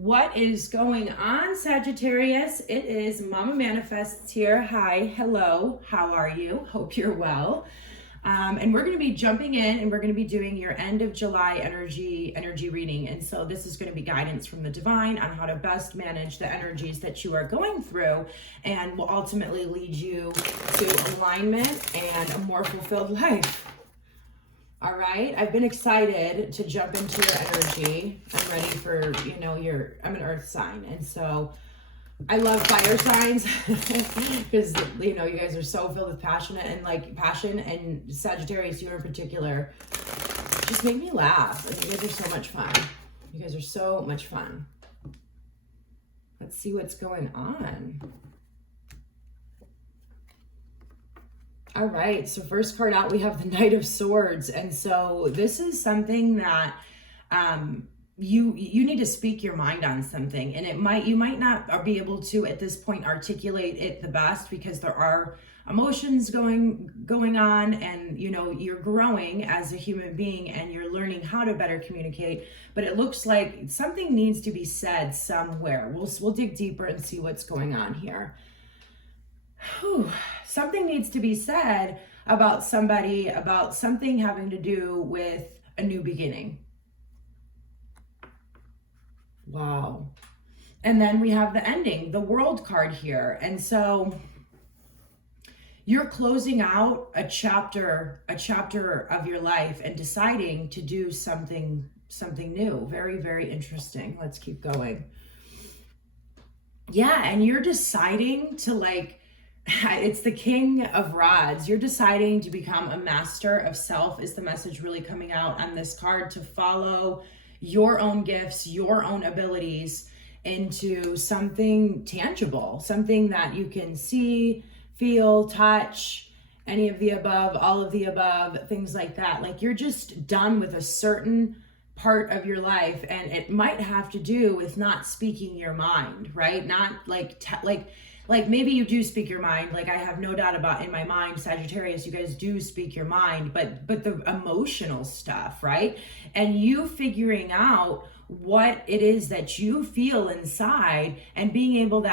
What is going on, Sagittarius? It is Mama Manifests here. Hi, hello, how are you? Hope you're well. And we're going to be jumping in and we're going to be doing your end of July energy reading. And so this is going to be guidance from the divine on how to best manage the energies that you are going through, and will ultimately lead you to alignment and a more fulfilled life. All right, I've been excited to jump into your energy. I'm ready for, I'm an earth sign. And so I love fire signs because, you guys are so filled with passion, and Sagittarius, you in particular, just make me laugh. And you guys are so much fun. You guys are so much fun. Let's see what's going on. All right, so first card out, we have the Knight of Swords. And so this is something that you need to speak your mind on something, and you might not be able to at this point articulate it the best because there are emotions going on, and you're growing as a human being and you're learning how to better communicate, but it looks like something needs to be said somewhere. We'll dig deeper and see what's going on here. Whew. Something needs to be said about somebody, about something having to do with a new beginning. Wow. And then we have the ending, the World card here. And so you're closing out a chapter of your life and deciding to do something new. Very, very interesting. Let's keep going. Yeah, and you're deciding to it's the King of Rods. You're deciding to become a master of self is the message really coming out on this card, to follow your own gifts, your own abilities into something tangible, something that you can see, feel, touch, any of the above, all of the above, things like that. Like you're just done with a certain part of your life, and it might have to do with not speaking your mind, right? Not like maybe you do speak your mind. Like I have no doubt about in my mind, Sagittarius, you guys do speak your mind, but the emotional stuff, right? And you figuring out what it is that you feel inside and being able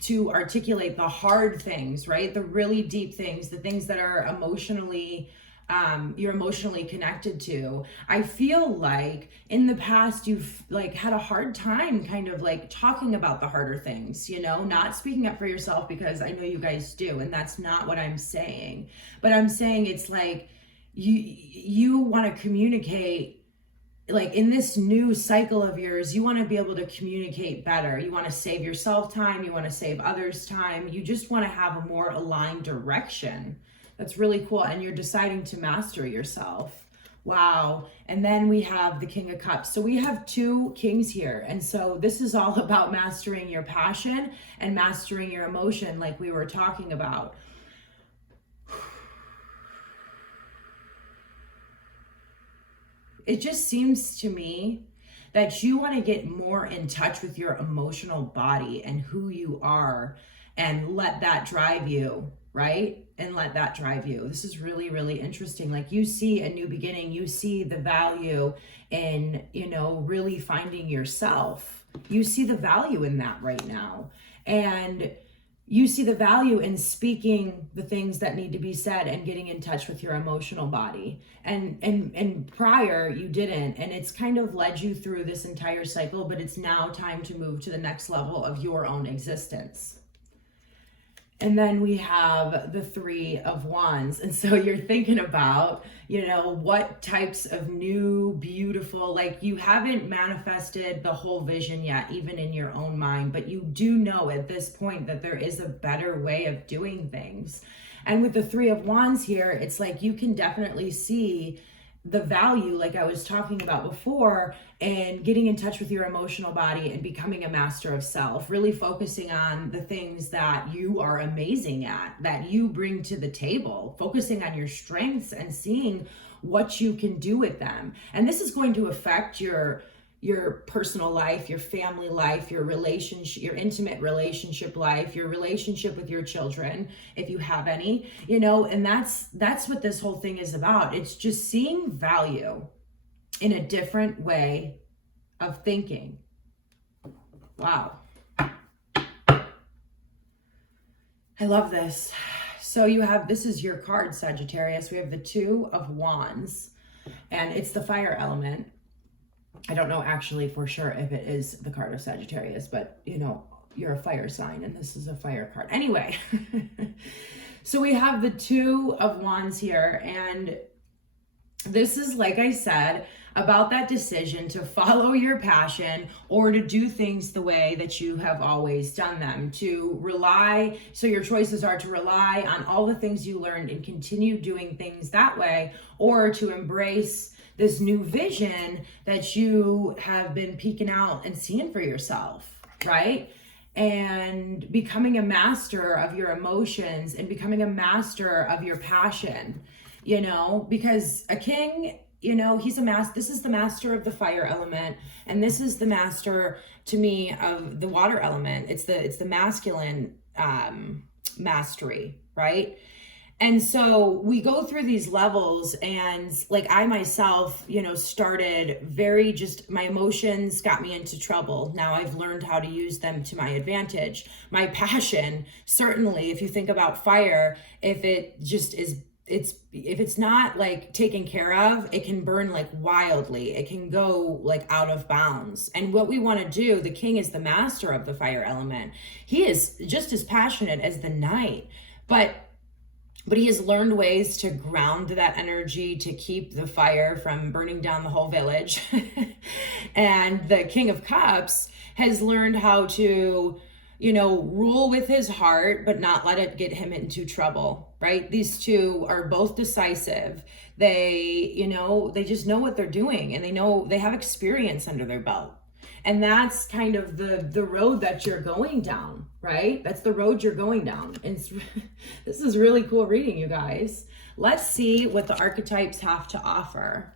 to articulate the hard things, right? The really deep things, the things that are emotionally you're emotionally connected to. I feel like in the past you've had a hard time kind of talking about the harder things, not speaking up for yourself, because I know you guys do, and that's not what I'm saying. But I'm saying it's like you want to communicate, in this new cycle of yours, you want to be able to communicate better. You want to save yourself time, you want to save others time, you just want to have a more aligned direction. That's really cool. And you're deciding to master yourself. Wow. And then we have the King of Cups. So we have two kings here. And so this is all about mastering your passion and mastering your emotion, like we were talking about. It just seems to me that you want to get more in touch with your emotional body and who you are, and let that drive you, right? And let that drive you. This is really, really interesting. Like you see a new beginning, you see the value in, really finding yourself. You see the value in that right now. And you see the value in speaking the things that need to be said and getting in touch with your emotional body. And prior you didn't, and it's kind of led you through this entire cycle, but it's now time to move to the next level of your own existence. And then we have the Three of Wands. And so you're thinking about, what types of new, beautiful, you haven't manifested the whole vision yet, even in your own mind, but you do know at this point that there is a better way of doing things. And with the Three of Wands here, it's like you can definitely see the value, like I was talking about before, and getting in touch with your emotional body and becoming a master of self, really focusing on the things that you are amazing at, that you bring to the table, focusing on your strengths and seeing what you can do with them. And this is going to affect your personal life, your family life, your relationship, your intimate relationship life, your relationship with your children, if you have any, and that's what this whole thing is about. It's just seeing value in a different way of thinking. Wow. I love this. So you have, this is your card, Sagittarius. We have the Two of Wands, and it's the fire element. I don't know actually for sure if it is the card of Sagittarius, but you know, you're a fire sign and this is a fire card. Anyway, so we have the Two of Wands here, and this is, like I said, about that decision to follow your passion or to do things the way that you have always done them, to rely. So your choices are to rely on all the things you learned and continue doing things that way, or to embrace this new vision that you have been peeking out and seeing for yourself, right? And becoming a master of your emotions and becoming a master of your passion, you know, because a king, you know, he's a master. This is the master of the fire element, and this is the master to me of the water element. It's the masculine mastery, right? And so we go through these levels, and like I myself, you know, started very just, my emotions got me into trouble. Now I've learned how to use them to my advantage. My passion, certainly, if you think about fire, if it just is, if it's not like taken care of, it can burn like wildly. It can go like out of bounds. And what we want to do, the king is the master of the fire element. He is just as passionate as the knight, but he has learned ways to ground that energy to keep the fire from burning down the whole village. And the King of Cups has learned how to, you know, rule with his heart, but not let it get him into trouble, right? These two are both decisive. They, you know, they just know what they're doing, and they know, they have experience under their belt. And that's kind of the road that you're going down, right? That's the road you're going down. And this is really cool reading, you guys. Let's see what the archetypes have to offer.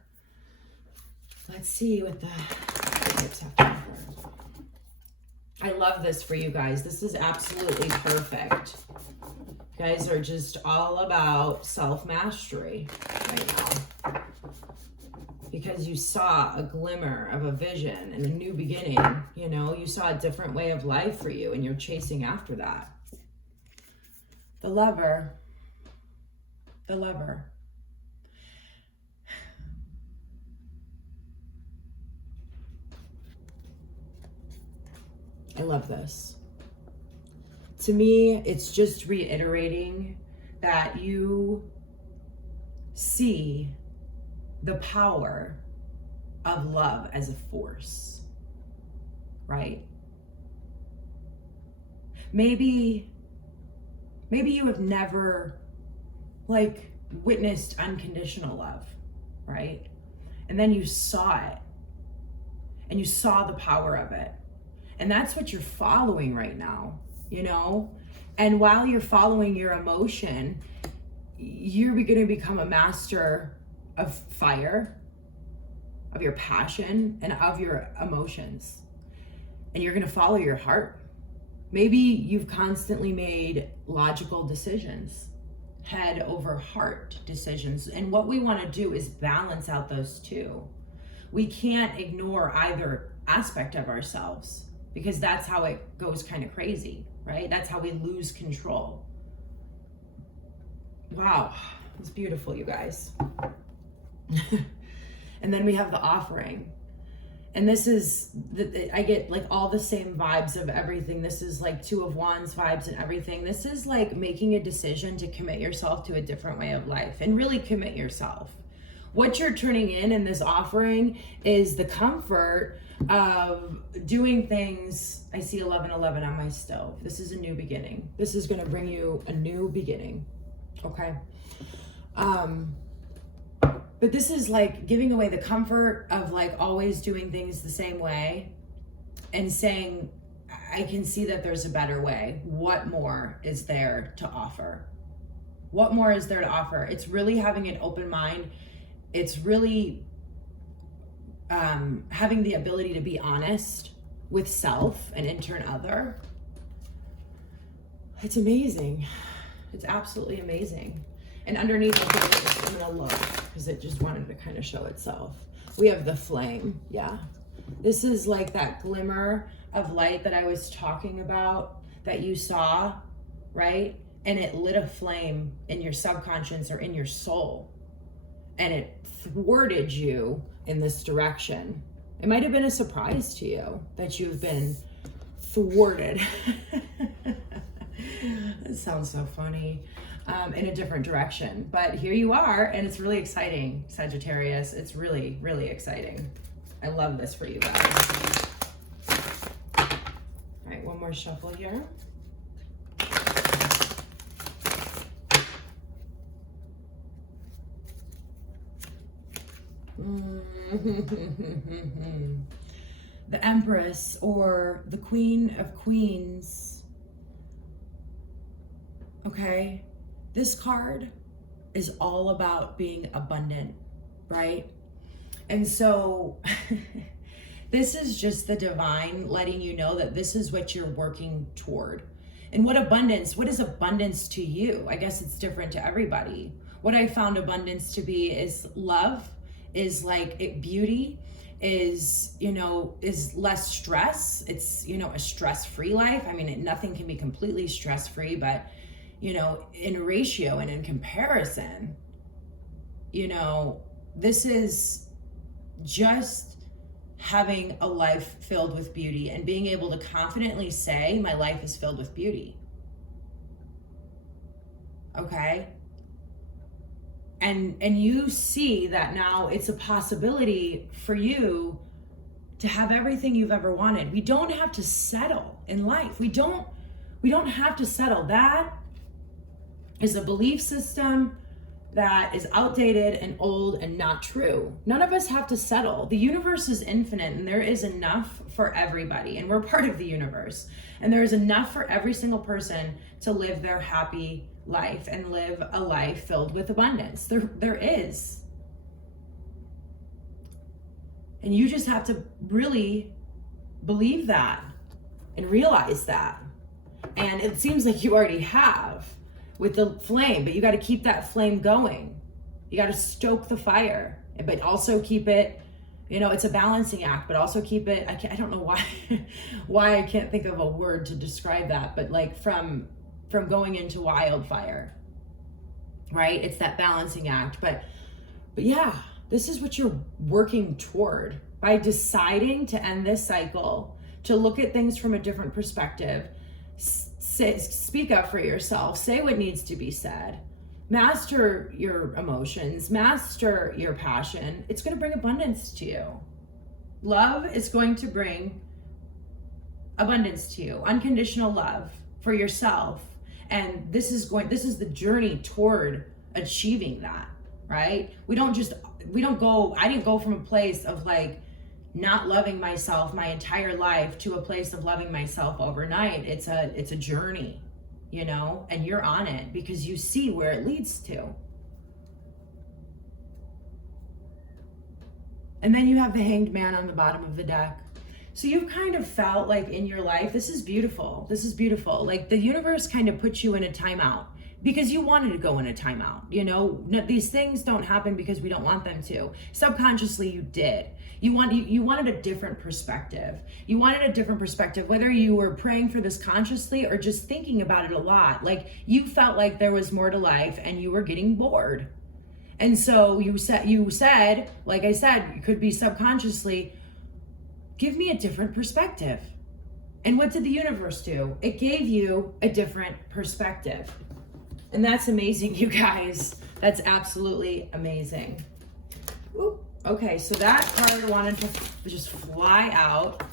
Let's see what the archetypes have to offer. I love this for you guys. This is absolutely perfect. You guys are just all about self-mastery right now, because you saw a glimmer of a vision and a new beginning. You know, you saw a different way of life for you, and you're chasing after that. The Lover. The Lover. I love this. To me, it's just reiterating that you see the power of love as a force, right? Maybe you have never like witnessed unconditional love, right? And then you saw it, and you saw the power of it. And that's what you're following right now, you know? And while you're following your emotion, you're going to become a master of fire, of your passion, and of your emotions. And you're going to follow your heart. Maybe you've constantly made logical decisions, head over heart decisions. And what we want to do is balance out those two. We can't ignore either aspect of ourselves, because that's how it goes kind of crazy, right? That's how we lose control. Wow, it's beautiful, you guys. And then we have the Offering. And this is, I get like all the same vibes of everything. This is like Two of Wands vibes and everything. This is like making a decision to commit yourself to a different way of life and really commit yourself. What you're turning in this offering is the comfort of doing things. I see 1111 on my stove. This is a new beginning. This is going to bring you a new beginning. Okay. But this is like giving away the comfort of like always doing things the same way and saying, I can see that there's a better way. What more is there to offer? What more is there to offer? It's really having an open mind. It's really having the ability to be honest with self and in turn other. It's amazing. It's absolutely amazing. And underneath, I'm gonna look because it just wanted to kind of show itself. We have the Flame, yeah. This is like that glimmer of light that I was talking about that you saw, right? And it lit a flame in your subconscious or in your soul. And it thwarted you in this direction. It might have been a surprise to you that you've been thwarted. It sounds so funny. In a different direction. But here you are, and it's really exciting, Sagittarius. It's really, really exciting. I love this for you guys. All right, one more shuffle here. The Empress, or the Queen of Queens. Okay? This card is all about being abundant, right? And so this is just the divine letting you know that this is what you're working toward. And what is abundance to you? I guess it's different to everybody. What I found abundance to be is love, is beauty, is less stress. It's, a stress-free life. I mean, nothing can be completely stress-free, but in ratio and in comparison, this is just having a life filled with beauty and being able to confidently say, my life is filled with beauty. Okay? And you see that now it's a possibility for you to have everything you've ever wanted. We don't have to settle in life. We don't have to settle. That is a belief system that is outdated and old and not true. None of us have to settle. The universe is infinite, and there is enough for everybody, and we're part of the universe. And there is enough for every single person to live their happy life and live a life filled with abundance. There is. And you just have to really believe that and realize that. And it seems like you already have with the flame, but you got to keep that flame going. You got to stoke the fire, but also keep it, it's a balancing act, but also keep it, I don't know why I can't think of a word to describe that, but like from going into wildfire, right? It's that balancing act. But yeah, this is what you're working toward by deciding to end this cycle, to look at things from a different perspective. Speak up for yourself, say what needs to be said, master your emotions, master your passion. It's going to bring abundance to you. Love is going to bring abundance to you, unconditional love for yourself. And this is the journey toward achieving that, right? I didn't go from a place of not loving myself my entire life to a place of loving myself overnight. It's a journey, and you're on it because you see where it leads to. And then you have the Hanged Man on the bottom of the deck. So you've kind of felt like in your life, this is beautiful. This is beautiful. Like the universe kind of puts you in a timeout because you wanted to go in a timeout. These things don't happen because we don't want them to. Subconsciously, you did. You wanted a different perspective. You wanted a different perspective, whether you were praying for this consciously or just thinking about it a lot. Like you felt like there was more to life and you were getting bored. And so you said, like I said, it could be subconsciously, give me a different perspective. And what did the universe do? It gave you a different perspective. And that's amazing, you guys. That's absolutely amazing. Ooh, okay, so that card wanted to just fly out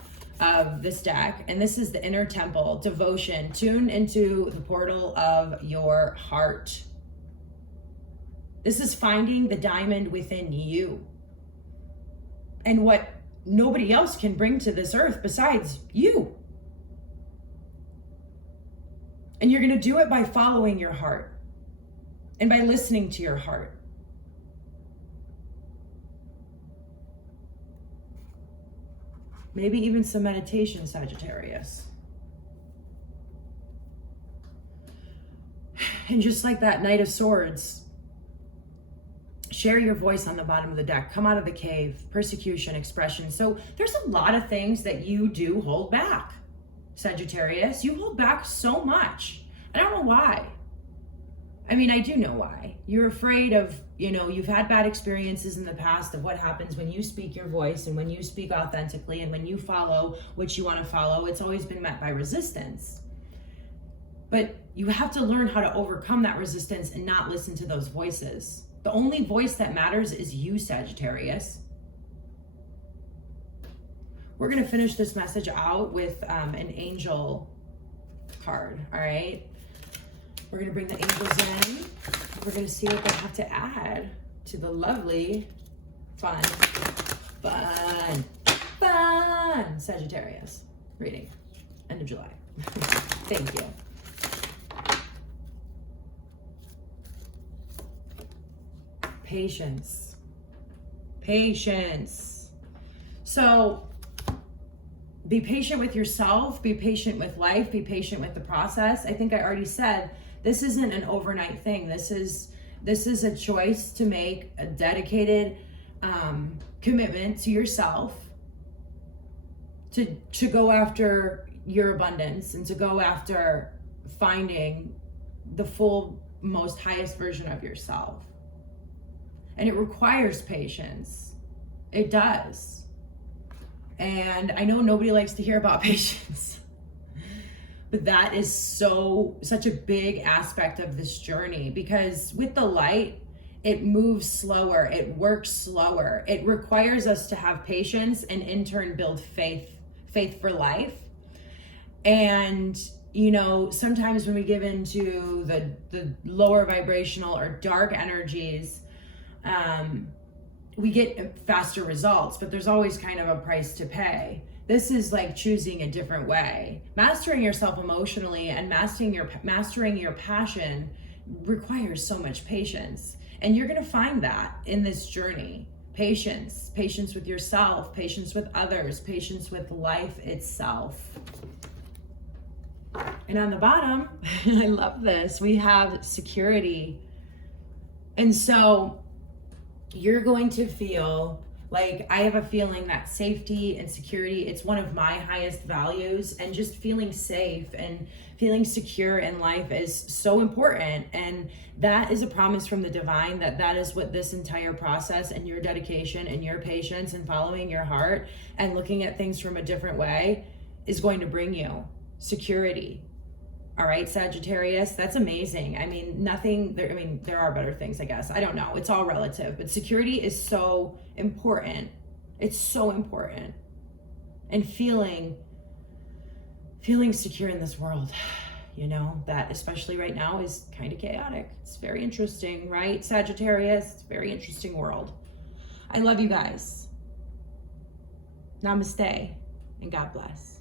of this deck. And this is the Inner Temple, Devotion. Tune into the portal of your heart. This is finding the diamond within you. And what nobody else can bring to this earth besides you. And you're going to do it by following your heart and by listening to your heart. Maybe even some meditation, Sagittarius. And just like that Knight of Swords, Share your voice on the bottom of the deck. Come out of the cave. Persecution, expression. So there's a lot of things that you do hold back, Sagittarius. You hold back so much. I don't know why. I mean, I do know why. You're afraid of, you've had bad experiences in the past of what happens when you speak your voice and when you speak authentically and when you follow what you want to follow. It's always been met by resistance. But you have to learn how to overcome that resistance and not listen to those voices. The only voice that matters is you, Sagittarius. We're going to finish this message out with an angel card, all right? We're going to bring the angels in. We're going to see what they have to add to the lovely, fun Sagittarius reading. End of July. Thank you. Patience. Patience. So be patient with yourself, be patient with life, be patient with the process. I think I already said this isn't an overnight thing. This is a choice to make a dedicated commitment to yourself to go after your abundance and to go after finding the full, most highest version of yourself. And it requires patience. It does. And I know nobody likes to hear about patience, but that is such a big aspect of this journey, because with the light, it moves slower, it works slower. It requires us to have patience and in turn build faith for life. And sometimes when we give into the lower vibrational or dark energies, we get faster results, but there's always kind of a price to pay. This is like choosing a different way. Mastering yourself emotionally and mastering your passion requires so much patience. And you're going to find that in this journey. Patience with yourself, patience with others, patience with life itself. And on the bottom, I love this, we have security. And so you're going to feel like, I have a feeling that safety and security, it's one of my highest values, and just feeling safe and feeling secure in life is so important. And that is a promise from the divine that is what this entire process and your dedication and your patience and following your heart and looking at things from a different way is going to bring you security. All right, Sagittarius, that's amazing. I mean, there are better things, I guess. I don't know. It's all relative, but security is so important. It's so important. And feeling secure in this world, that especially right now is kind of chaotic. It's very interesting, right, Sagittarius? It's a very interesting world. I love you guys. Namaste and God bless.